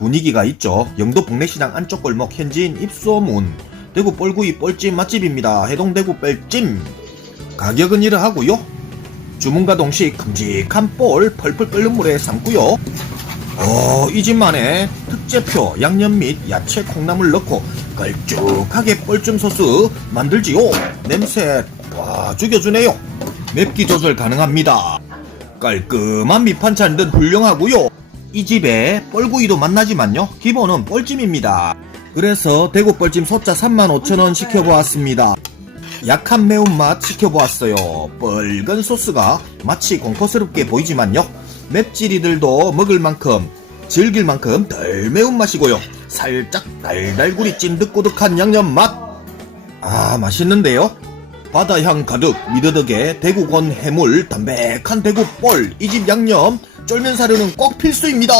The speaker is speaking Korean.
분위기가 있죠. 영도 복례시장 안쪽 골목 현지인 입소문. 대구 뻘구이 뻘찜 맛집입니다. 해동대구 뻘찜. 가격은 이러 하고요. 주문과 동시 큼직한 볼 펄펄 끓는 물에 삶고요. 어, 이 집만의 특제표 양념 및 야채 콩나물 넣고 걸쭉하게 뻘쯤 소스 만들지요. 냄새 와 죽여주네요. 맵기 조절 가능합니다. 깔끔한 밑반찬들 훌륭하고요. 이 집에 뻘구이도 만나지만요. 기본은 뻘찜입니다. 그래서 대구 뻘찜 소자 35,000원 시켜보았습니다. 약한 매운맛 시켜보았어요. 뻘건 소스가 마치 공포스럽게 보이지만요. 맵찔이들도 먹을 만큼, 즐길 만큼 덜 매운맛이고요. 살짝 달달구리 찐득고득한 양념 맛. 아, 맛있는데요? 바다향 가득 미더덕에 대구건 해물 담백한 대구볼 이집 양념 쫄면 사료는 꼭 필수입니다.